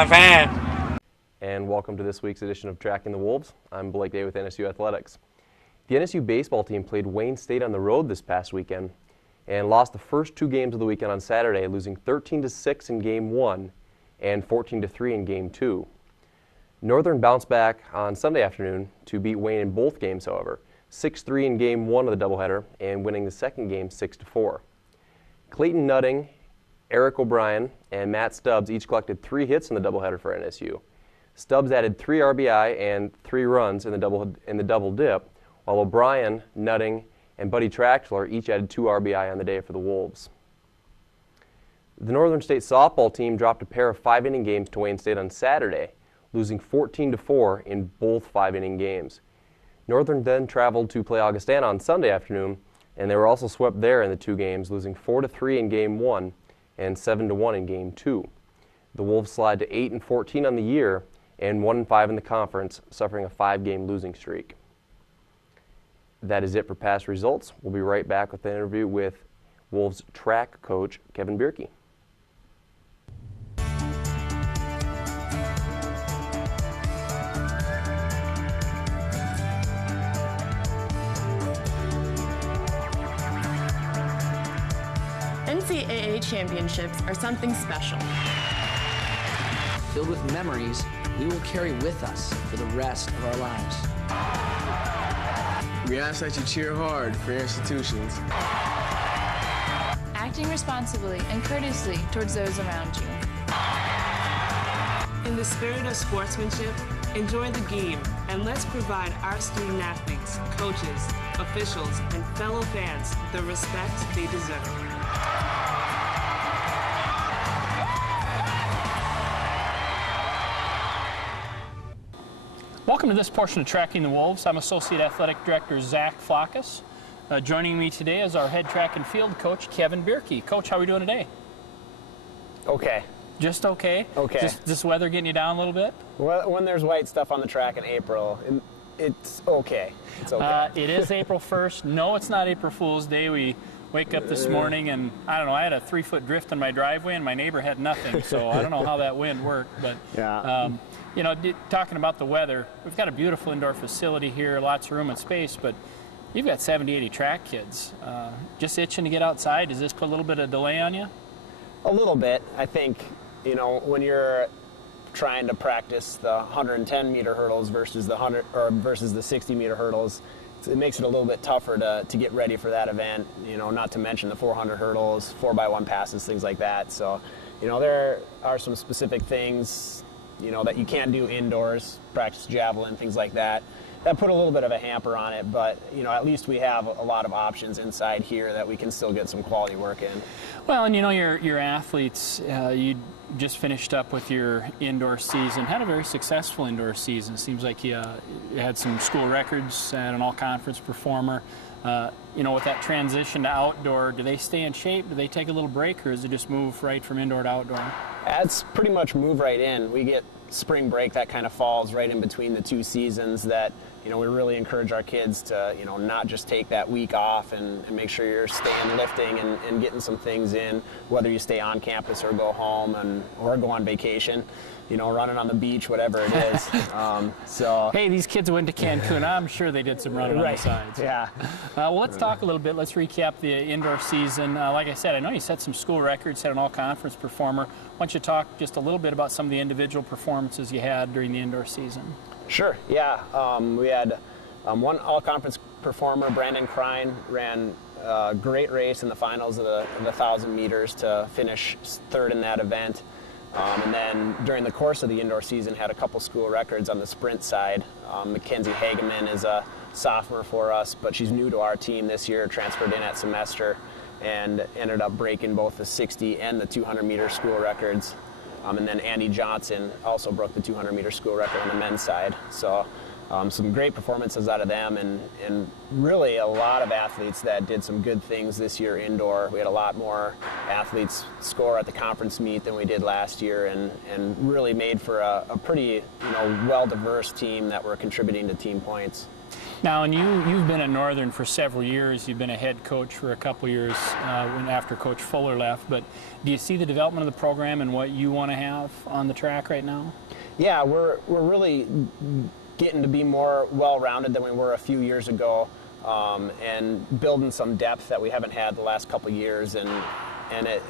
I'm a fan. And welcome to this week's edition of Tracking the Wolves. I'm Blake Day with NSU Athletics. The NSU baseball team played Wayne State on the road this past weekend and lost the first two games of the weekend on Saturday, losing 13-6 in Game 1 and 14-3 in Game 2. Northern bounced back on Sunday afternoon to beat Wayne in both games, however, 6-3 in Game 1 of the doubleheader and winning the second game 6-4. Clayton Nutting, Eric O'Brien, and Matt Stubbs each collected 3 hits in the doubleheader for NSU. Stubbs added 3 RBI and 3 runs in the double dip, while O'Brien, Nutting, and Buddy Traxler each added 2 RBI on the day for the Wolves. The Northern State softball team dropped a pair of 5-inning games to Wayne State on Saturday, losing 14-4 in both 5-inning games. Northern then traveled to play Augustana on Sunday afternoon, and they were also swept there in the 2 games, losing 4-3 in Game 1 and 7-1 in Game 2. The Wolves slide to 8-14 on the year and 1-5 in the conference, suffering a 5-game losing streak. That is it for past results. We'll be right back with an interview with Wolves track coach Kevin Bierke. NCAA championships are something special. Filled with memories we will carry with us for the rest of our lives. We ask that you cheer hard for your institutions. Acting responsibly and courteously towards those around you. In the spirit of sportsmanship, enjoy the game, and let's provide our student athletes, coaches, officials, and fellow fans the respect they deserve. Welcome to this portion of Tracking the Wolves. I'm Associate Athletic Director Zach Flackus. Joining me today is our head track and field coach, Kevin Bierke. Coach, how are we doing today? Okay. Just okay? Okay. Just this weather getting you down a little bit? Well, when there's white stuff on the track in April, it's okay. It's okay. It is April 1st. No, it's not April Fool's Day. We wake up this morning and, I don't know, I had a 3-foot drift in my driveway and my neighbor had nothing, so I don't know how that wind worked. But, yeah. you know, talking about the weather, we've got a beautiful indoor facility here, lots of room and space, but you've got 70, 80 track kids. Just itching to get outside. Does this put a little bit of delay on you? A little bit. I think, you know, when you're trying to practice the 110-meter hurdles versus the 60-meter hurdles, it makes it a little bit tougher to get ready for that event, you know, not to mention the 400 hurdles, 4x1 passes, things like that. So, you know, there are some specific things, you know, that you can't do indoors, practice javelin, things like that. That put a little bit of a hamper on it, but, you know, at least we have a lot of options inside here that we can still get some quality work in. Well, and you know, your athletes, you just finished up with your indoor season, had a very successful indoor season. It seems like you had some school records, had an all-conference performer. You know, with that transition to outdoor, do they stay in shape? Do they take a little break, or does it just move right from indoor to outdoor? It's pretty much move right in. We get spring break that kind of falls right in between the 2 seasons that, you know, we really encourage our kids to, you know, not just take that week off and make sure you're staying lifting and getting some things in, whether you stay on campus or go home or go on vacation, you know, running on the beach, whatever it is. So hey, these kids went to Cancun. I'm sure they did some running on the sides. Yeah. Well, let's talk a little bit. Let's recap the indoor season. Like I said, I know you set some school records, had an all-conference performer. Why don't you talk just a little bit about some of the individual performances you had during the indoor season? Sure, yeah. We had one all-conference performer, Brandon Krein, ran a great race in the finals of the 1,000 meters to finish 3rd in that event. And then during the course of the indoor season, had a couple school records on the sprint side. Mackenzie Hageman is a sophomore for us, but she's new to our team this year, transferred in at semester, and ended up breaking both the 60 and the 200-meter school records. And then Andy Johnson also broke the 200-meter school record on the men's side. So some great performances out of them, and really a lot of athletes that did some good things this year indoor. We had a lot more athletes score at the conference meet than we did last year, and really made for a pretty well-diverse team that were contributing to team points. Now, and you've been at Northern for several years. You've been a head coach for a couple years after Coach Fuller left. But do you see the development of the program and what you want to have on the track right now? Yeah, we're really getting to be more well-rounded than we were a few years ago, and building some depth that we haven't had the last couple years. And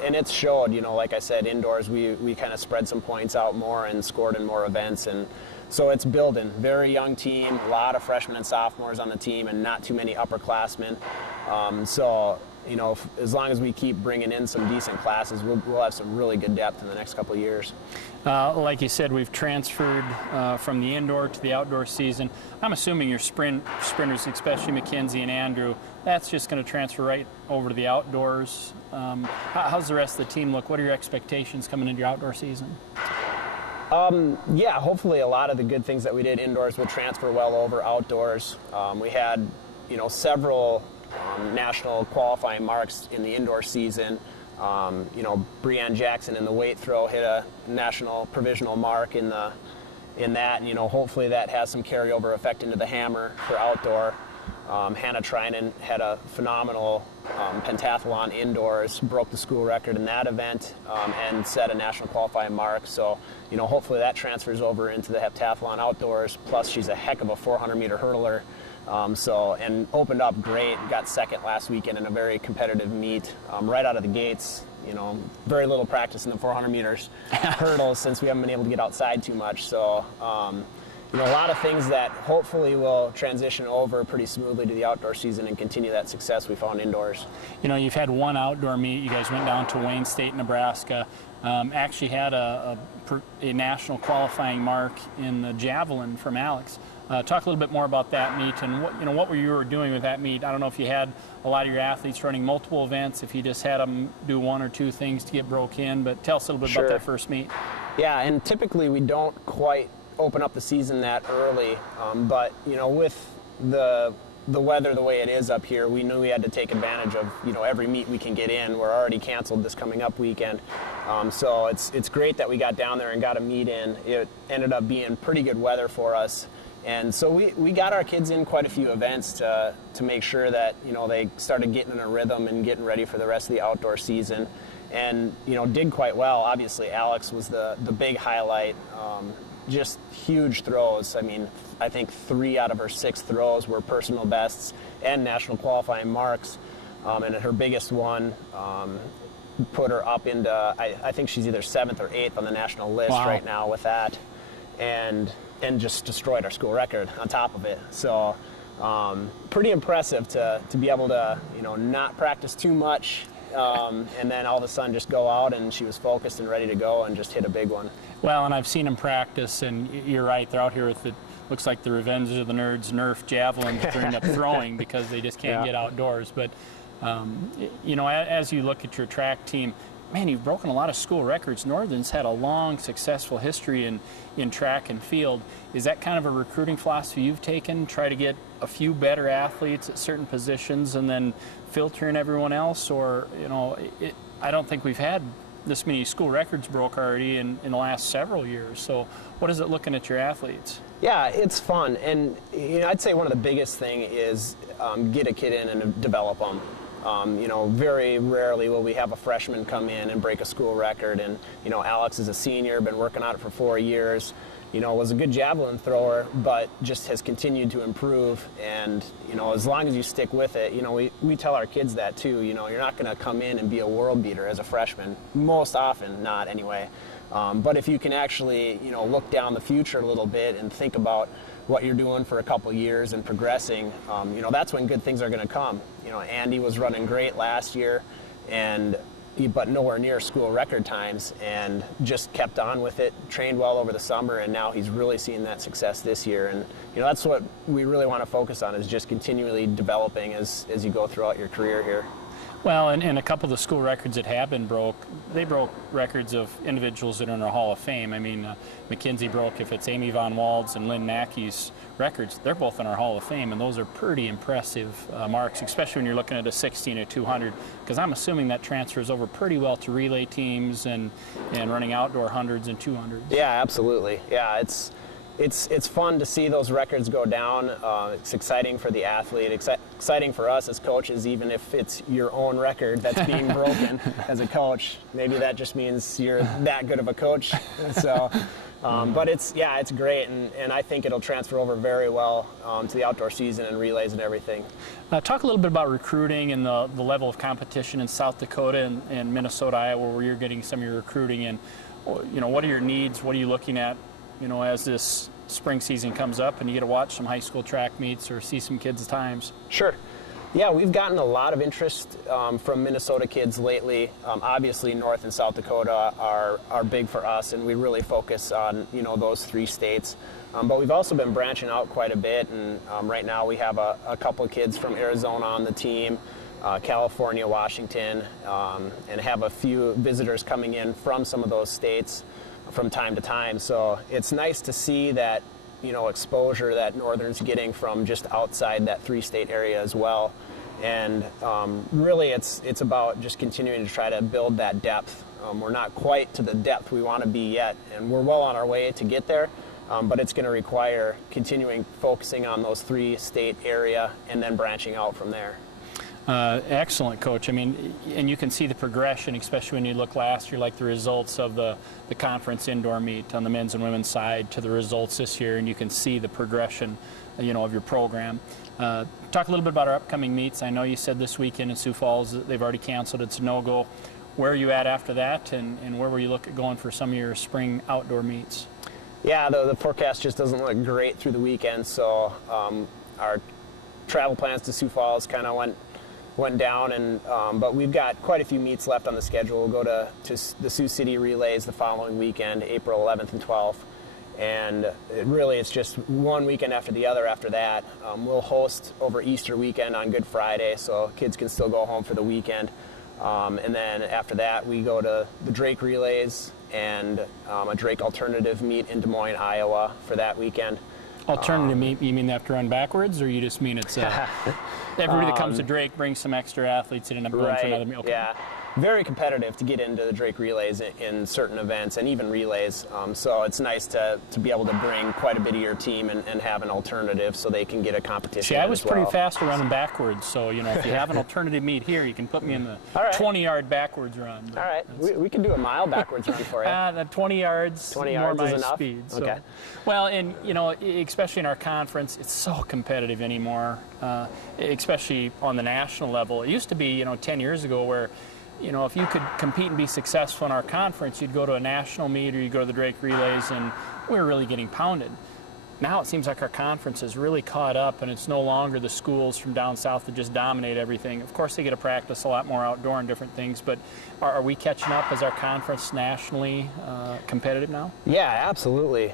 it's showed, like I said, indoors we kind of spread some points out more and scored in more events, and so it's building. Very young team, a lot of freshmen and sophomores on the team, and not too many upperclassmen. So as long as we keep bringing in some decent classes, we'll have some really good depth in the next couple of years. Like you said, we've transferred from the indoor to the outdoor season. I'm assuming your sprinters, especially Mackenzie and Andrew, that's just going to transfer right over to the outdoors. How's the rest of the team look? What are your expectations coming into your outdoor season? Yeah, hopefully a lot of the good things that we did indoors will transfer well over outdoors. We had, several national qualifying marks in the indoor season. Breanne Jackson in the weight throw hit a national provisional mark in that, and hopefully that has some carryover effect into the hammer for outdoor. Hannah Trinan had a phenomenal pentathlon indoors, broke the school record in that event, and set a national qualifying mark. So, hopefully that transfers over into the heptathlon outdoors. Plus, she's a heck of a 400-meter hurdler. And opened up great, got second last weekend in a very competitive meet right out of the gates. Very little practice in the 400 meters hurdles since we haven't been able to get outside too much. So, a lot of things that hopefully will transition over pretty smoothly to the outdoor season and continue that success we found indoors. You've had one outdoor meet. You guys went down to Wayne State, Nebraska. Actually had a national qualifying mark in the javelin from Alex. Talk a little bit more about that meet and what were you doing with that meet. I don't know if you had a lot of your athletes running multiple events, if you just had them do one or two things to get broke in, but tell us a little bit about that first meet. Yeah, and typically we don't quite open up the season that early, but with the weather the way it is up here, we knew we had to take advantage of every meet we can get in. We're already canceled this coming up weekend, so it's great that we got down there and got a meet in. It ended up being pretty good weather for us. And so we got our kids in quite a few events to make sure that they started getting in a rhythm and getting ready for the rest of the outdoor season, and did quite well. Obviously, Alex was the big highlight. Just huge throws. I mean, I think 3 out of her 6 throws were personal bests and national qualifying marks, and her biggest one put her up into I think she's either 7th or 8th on the national list right now with that, and just destroyed our school record on top of it. So pretty impressive to be able to not practice too much, and then all of a sudden just go out, and she was focused and ready to go and just hit a big one. Well, and I've seen them practice, and you're right, they're out here with it. Looks like the Revenge of the Nerds Nerf javelins to end up throwing because they just can't get outdoors. But as you look at your track team, man, you've broken a lot of school records. Northern's had a long, successful history in track and field. Is that kind of a recruiting philosophy you've taken? Try to get a few better athletes at certain positions and then filter in everyone else? Or, I don't think we've had this many school records broke already in the last several years. So what is it looking at your athletes? Yeah, it's fun. And, I'd say one of the biggest thing is get a kid in and develop them. Very rarely will we have a freshman come in and break a school record. And, Alex is a senior, been working on it for 4 years, was a good javelin thrower, but just has continued to improve. And, as long as you stick with it, we tell our kids that too. You're not going to come in and be a world beater as a freshman. Most often not anyway. But if you can actually, look down the future a little bit and think about what you're doing for a couple years and progressing, that's when good things are going to come. Andy was running great last year, and but nowhere near school record times, and just kept on with it, trained well over the summer, and now he's really seeing that success this year. And that's what we really want to focus on, is just continually developing as you go throughout your career here. Well, and a couple of the school records that have been broke, they broke records of individuals that are in our Hall of Fame. I mean, McKinsey broke, if it's Amy Von Wald's and Lynn Mackey's records, they're both in our Hall of Fame, and those are pretty impressive marks, especially when you're looking at a 60 and a 200, because I'm assuming that transfers over pretty well to relay teams and running outdoor 100s and 200s. Yeah, absolutely. Yeah, it's fun to see those records go down. It's exciting for the athlete, exciting for us as coaches, even if it's your own record that's being broken as a coach. Maybe that just means you're that good of a coach. So, but it's great, and I think it'll transfer over very well to the outdoor season and relays and everything. Talk a little bit about recruiting and the level of competition in South Dakota and Minnesota, Iowa, where you're getting some of your recruiting in. What are your needs? What are you looking at? As this spring season comes up and you get to watch some high school track meets or see some kids' times? Sure. Yeah, we've gotten a lot of interest from Minnesota kids lately. Obviously, North and South Dakota are big for us, and we really focus on those 3 states. But we've also been branching out quite a bit, and right now we have a couple of kids from Arizona on the team, California, Washington, and have a few visitors coming in from some of those states from time to time. So it's nice to see that exposure that Northern's getting from just outside that 3-state area as well. And really it's about just continuing to try to build that depth. We're not quite to the depth we want to be yet, and we're well on our way to get there, but it's going to require continuing focusing on those 3-state area and then branching out from there. Excellent, Coach. I mean, and you can see the progression, especially when you look last year, like the results of the conference indoor meet on the men's and women's side to the results this year, and you can see the progression, of your program. Talk a little bit about our upcoming meets. I know you said this weekend in Sioux Falls they've already canceled. It's a no-go. Where are you at after that, and where will you look at going for some of your spring outdoor meets? Yeah, the forecast just doesn't look great through the weekend, so our travel plans to Sioux Falls kind of went down, and but we've got quite a few meets left on the schedule. We'll go to the Sioux City Relays the following weekend, April 11th and 12th, and it's just one weekend after the other after that. We'll host over Easter weekend on Good Friday, so kids can still go home for the weekend, and then after that we go to the Drake Relays and a Drake Alternative meet in Des Moines, Iowa for that weekend. Alternative meet, you mean they have to run backwards, or you just mean it's everybody that comes to Drake brings some extra athletes that end up going for another meet? Okay. Yeah. Very competitive to get into the Drake Relays in certain events and even relays. So it's nice to be able to bring quite a bit of your team and have an alternative so they can get a competition. See, I was pretty fast running backwards, so if you have an alternative meet here, you can put me in the 20-yard backwards run. All right, we can do a mile backwards run for you. The 20 yards, 20 more yards my is enough? speed. So. Okay. Well, and especially in our conference, it's so competitive anymore, especially on the national level. It used to be, 10 years ago where if you could compete and be successful in our conference, you'd go to a national meet or you'd go to the Drake Relays, and we were really getting pounded. Now it seems like our conference is really caught up, and it's no longer the schools from down south that just dominate everything. Of course, they get to practice a lot more outdoor and different things, but are we catching up? Is our conference nationally competitive now? Yeah, absolutely.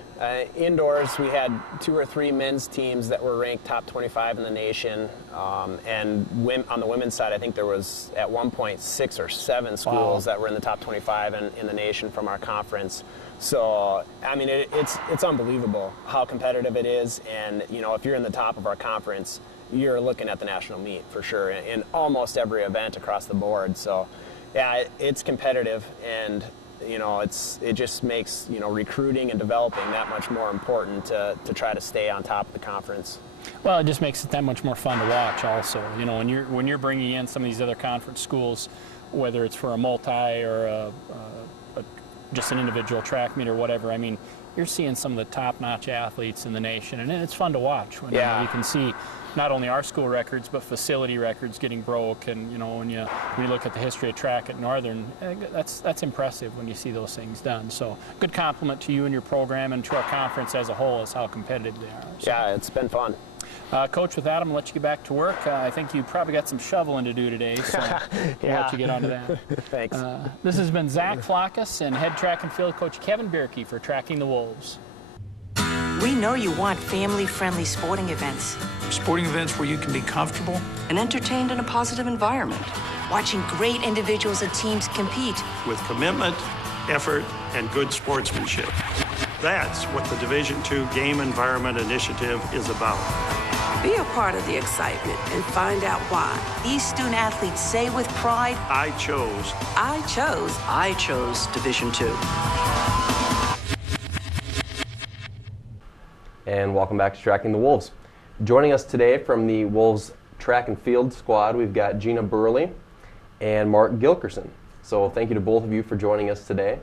Indoors, we had 2 or 3 men's teams that were ranked top 25 in the nation, and on the women's side, I think there was at one point 6 or 7 schools that were in the top 25 in the nation from our conference. So, I mean, it's unbelievable how competitive it is, and if you're in the top of our conference, you're looking at the national meet for sure in almost every event across the board. So, yeah, it's competitive, and it just makes recruiting and developing that much more important to try to stay on top of the conference. Well, it just makes it that much more fun to watch. Also, when you're bringing in some of these other conference schools, whether it's for a multi or just an individual track meet or whatever, I mean, you're seeing some of the top-notch athletes in the nation, and it's fun to watch when you can see not only our school records but facility records getting broke, and when you look at the history of track at Northern, that's impressive when you see those things done. So good compliment to you and your program and to our conference as a whole is how competitive they are. So. Yeah, it's been fun. Coach, with that, I'm going to let you get back to work. I think you probably got some shoveling to do today, so I'll let you get onto that. Thanks. This has been Zach Flackus and head track and field coach Kevin Bierke for Tracking the Wolves. We know you want family-friendly sporting events. Sporting events where you can be comfortable and entertained in a positive environment. Watching great individuals and teams compete. with commitment, effort, and good sportsmanship. That's what the Division II Game Environment Initiative is about. Be a part of the excitement and find out why. These student athletes say with pride, I chose I chose Division II. And welcome back to Tracking the Wolves. Joining us today from the Wolves track and field squad, we've got Gina Burley and Mark Gilkerson. So thank you to both of you for joining us today.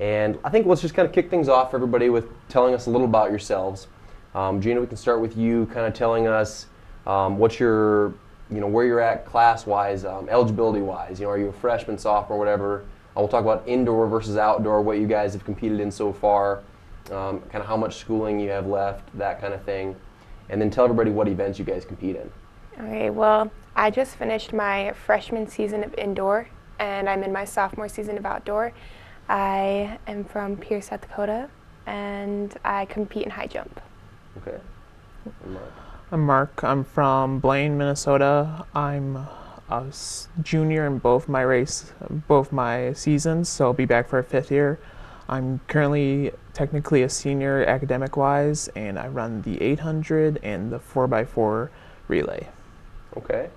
And I think let's just kind of kick things off, everybody, with telling us a little about yourselves. Gina, we can start with you kind of telling us what's your, where you're at class-wise, eligibility-wise. Are you a freshman, sophomore, whatever? We'll talk about indoor versus outdoor, what you guys have competed in so far, kind of how much schooling you have left, that kind of thing. And then tell everybody what events you guys compete in. Okay, well, I just finished my freshman season of indoor, and I'm in my sophomore season of outdoor. I am from Pierce, South Dakota, and I compete in high jump. Okay. And Mark? I'm Mark. I'm from Blaine, Minnesota. I'm a junior in both my seasons, so I'll be back for a 5th year. I'm currently technically a senior academic-wise, and I run the 800 and the 4x4 relay. Okay.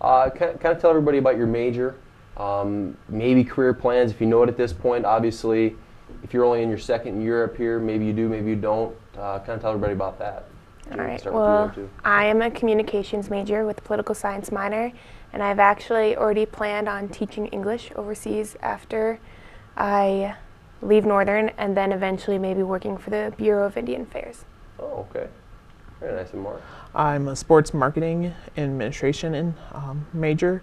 Kind of tell everybody about your major, maybe career plans if you know it at this point. Obviously, if you're only in your 2nd year up here, maybe you do, maybe you don't. Kind of tell everybody about that. All right. Well, I am a communications major with a political science minor, and I've actually already planned on teaching English overseas after I leave Northern, and then eventually maybe working for the Bureau of Indian Affairs. Oh, okay. Very nice. And Mark? I'm a sports marketing and administration major,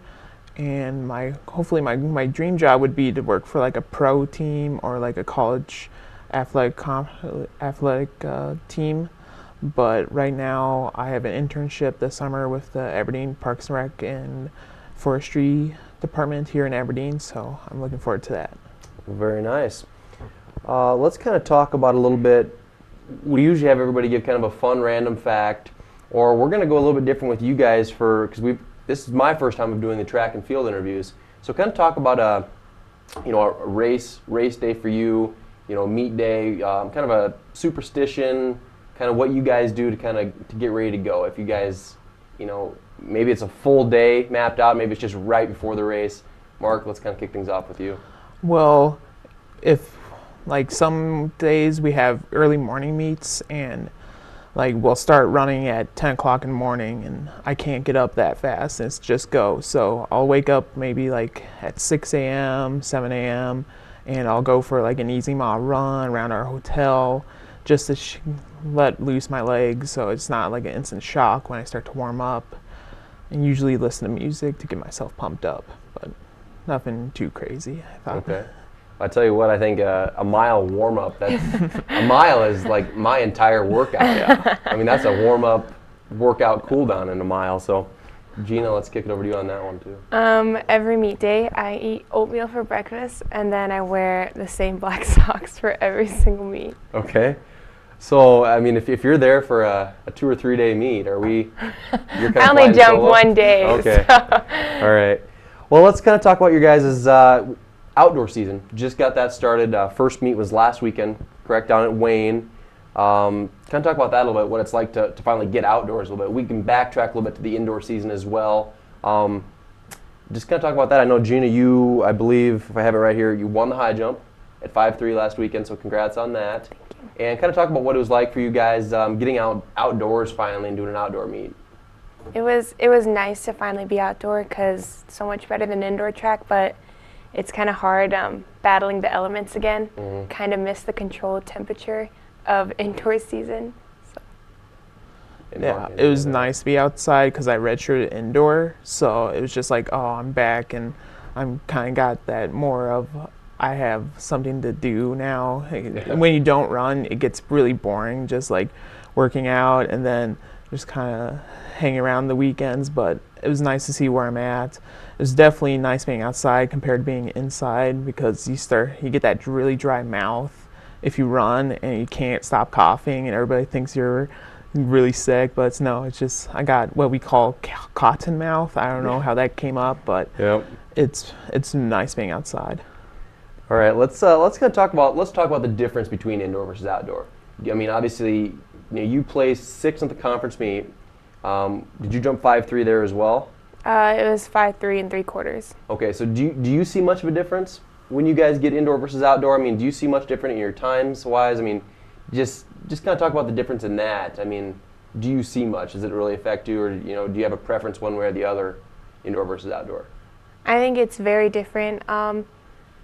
and hopefully my dream job would be to work for like a pro team or like a college athletic team. But right now I have an internship this summer with the Aberdeen Parks and Rec and Forestry Department here in Aberdeen, so I'm looking forward to that. Very nice. Let's kind of talk about a little bit. We usually have everybody give kind of a fun random fact, or we're going to go a little bit different with you guys because this is my first time of doing the track and field interviews. So kind of talk about a race day for you, meet day, kind of a superstition, kind of what you guys do to get ready to go. If you guys, maybe it's a full day mapped out, maybe it's just right before the race. Mark, let's kind of kick things off with you. Well, if some days we have early morning meets, and we'll start running at 10 o'clock in the morning, and I can't get up that fast, and it's just go. So I'll wake up maybe at 6 a.m., 7 a.m., and I'll go for an easy mile run around our hotel just to let loose my legs so it's not an instant shock when I start to warm up, and usually listen to music to get myself pumped up, but nothing too crazy, I thought. Okay. I tell you what, I think a mile warm-up, a mile is like my entire workout. Yeah. I mean, that's a warm-up, workout, cool-down in a mile. So, Gina, let's kick it over to you on that one, too. Every meet day, I eat oatmeal for breakfast, and then I wear the same black socks for every single meet. Okay. So, I mean, if you're there for a 2 or 3 day meet, you're kind of I only jump solo? 1 day. Okay. So. All right. Well, let's kind of talk about your guys' outdoor season. Just got that started. First meet was last weekend, correct, down at Wayne. Kind of talk about that a little bit, what it's like to finally get outdoors a little bit. We can backtrack a little bit to the indoor season as well. Just kind of talk about that. I know, Gina, you, I believe, if I have it right here, you won the high jump at 5.3 last weekend, so congrats on that. And kind of talk about what it was like for you guys getting outdoors finally and doing an outdoor meet. It was nice to finally be outdoor because it's so much better than indoor track, but it's kind of hard battling the elements again. Mm-hmm. Kind of miss the controlled temperature of indoor season. So. Yeah, it was nice to be outside because I redshirted indoor, so it was just I'm back, and I'm kind of got that more of I have something to do now. Yeah. When you don't run, it gets really boring, just working out, and then just kind of hang around the weekends, but it was nice to see where I'm at. It was definitely nice being outside compared to being inside because you get that really dry mouth if you run and you can't stop coughing and everybody thinks you're really sick, but it's just I got what we call cotton mouth. I don't know how that came up, but it's nice being outside. All right, let's kind of talk about the difference between indoor versus outdoor. I mean, obviously, you placed 6th at the conference meet. Did you jump 5.3 there as well? It was 5.3 3/4. Okay, so do you see much of a difference when you guys get indoor versus outdoor? I mean, do you see much different in your times wise? I mean, just kind of talk about the difference in that. I mean, do you see much? Does it really affect you, or do you have a preference one way or the other, indoor versus outdoor? I think it's very different.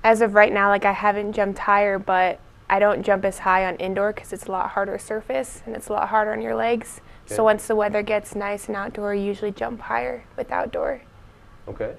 As of right now, like I haven't jumped higher, but I don't jump as high on indoor because it's a lot harder surface and it's a lot harder on your legs. Okay. So once the weather gets nice and outdoor, you usually jump higher with outdoor. Okay.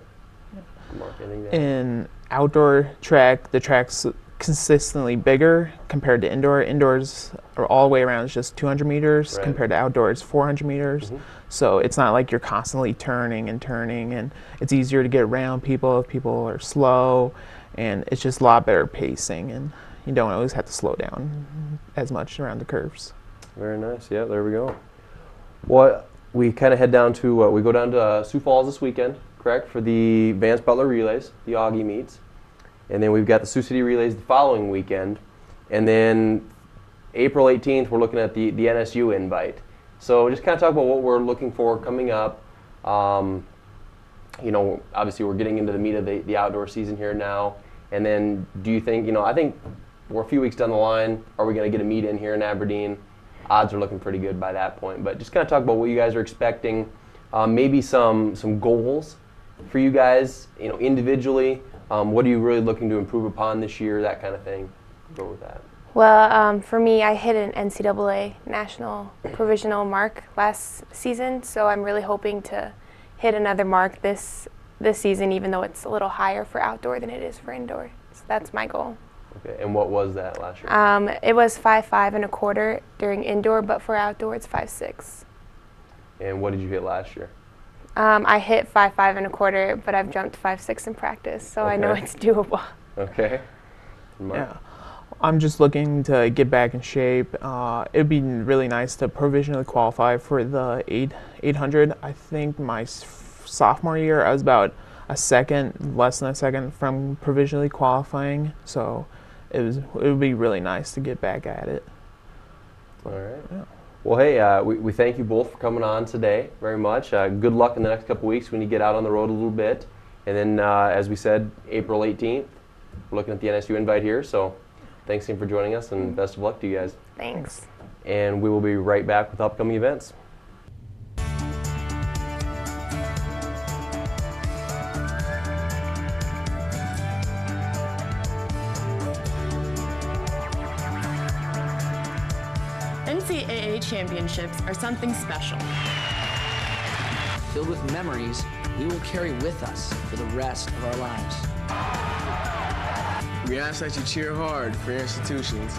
Mark, anything there? In outdoor track, the track's consistently bigger compared to indoor. Indoors are all the way around is just 200 meters compared to outdoors 400 meters. So it's not like you're constantly turning, and it's easier to get around people if people are slow, and it's just a lot better pacing, and you don't always have to slow down as much around the curves. Very nice. Yeah, there we go. Well, we kind of head down to we go down to Sioux Falls this weekend, correct, for the Vance Butler Relays, the Augie meets. And then we've got the Sioux City Relays the following weekend. And then April 18th, we're looking at the NSU invite. So just kind of talk about what we're looking for coming up. Obviously we're getting into the meat of the outdoor season here now. And then do you think, I think we're a few weeks down the line. Are we going to get a meet in here in Aberdeen? Odds are looking pretty good by that point. But just kind of talk about what you guys are expecting. Maybe some goals for you guys, individually. What are you really looking to improve upon this year, that kind of thing? Go with that. Well, for me, I hit an NCAA national provisional mark last season, so I'm really hoping to hit another mark this season, even though it's a little higher for outdoor than it is for indoor. So that's my goal. Okay, and what was that last year? It was 5.5 1/4 during indoor, but for outdoor it's 5.6. And what did you hit last year? I hit 5.5 1/4, but I've jumped 5.6 in practice, so I know it's doable. Okay. Yeah, I'm just looking to get back in shape. It'd be really nice to provisionally qualify for the 800. I think my sophomore year, I was about less than a second from provisionally qualifying. So it would be really nice to get back at it. All right. Yeah. Well, hey, we thank you both for coming on today very much. Good luck in the next couple weeks when you get out on the road a little bit. And then, as we said, April 18th, we're looking at the NSU invite here. So thanks again for joining us, and best of luck to you guys. Thanks. And we will be right back with upcoming events. NCAA championships are something special. Filled with memories we will carry with us for the rest of our lives. We ask that you cheer hard for your institutions.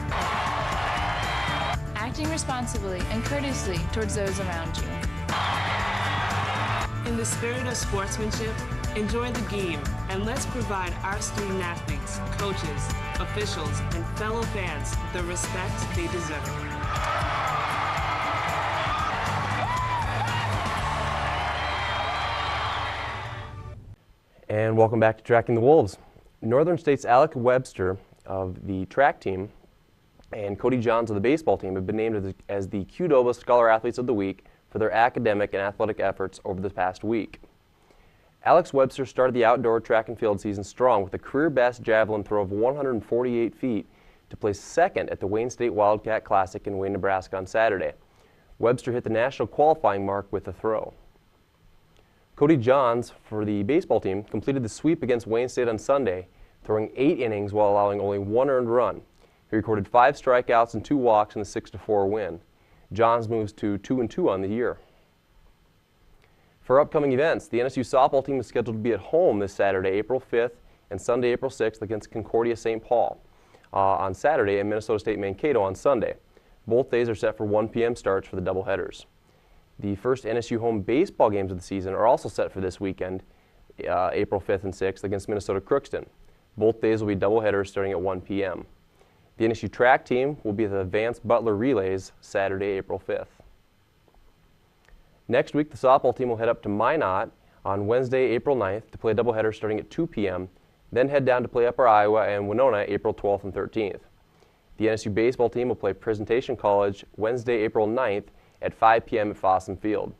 Acting responsibly and courteously towards those around you. In the spirit of sportsmanship, enjoy the game, and let's provide our student athletes, coaches, officials, and fellow fans the respect they deserve. And welcome back to Tracking the Wolves. Northern State's Alec Webster of the track team and Cody Johns of the baseball team have been named as the Qdoba Scholar Athletes of the Week for their academic and athletic efforts over the past week. Alex Webster started the outdoor track and field season strong with a career-best javelin throw of 148 feet to place second at the Wayne State Wildcat Classic in Wayne, Nebraska on Saturday. Webster hit the national qualifying mark with the throw. Cody Johns for the baseball team completed the sweep against Wayne State on Sunday, throwing 8 innings while allowing only 1 earned run. He recorded 5 strikeouts and 2 walks in the 6-4 win. Johns moves to 2-2 on the year. For upcoming events, the NSU softball team is scheduled to be at home this Saturday, April 5th, and Sunday, April 6th against Concordia St. Paul on Saturday and Minnesota State Mankato on Sunday. Both days are set for 1 p.m. starts for the doubleheaders. The first NSU home baseball games of the season are also set for this weekend, April 5th and 6th, against Minnesota Crookston. Both days will be doubleheaders starting at 1 p.m. The NSU track team will be at the Vance Butler Relays Saturday, April 5th. Next week, the softball team will head up to Minot on Wednesday, April 9th to play a doubleheader starting at 2 p.m., then head down to play Upper Iowa and Winona April 12th and 13th. The NSU baseball team will play Presentation College Wednesday, April 9th at 5 p.m. at Fossum Field.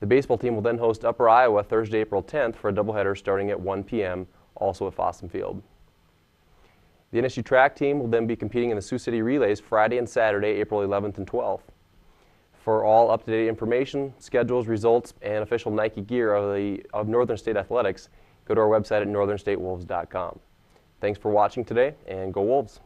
The baseball team will then host Upper Iowa Thursday, April 10th for a doubleheader starting at 1 p.m., also at Fossum Field. The NSU track team will then be competing in the Sioux City Relays Friday and Saturday, April 11th and 12th. For all up-to-date information, schedules, results, and official Nike gear of Northern State Athletics, go to our website at northernstatewolves.com. Thanks for watching today, and go Wolves!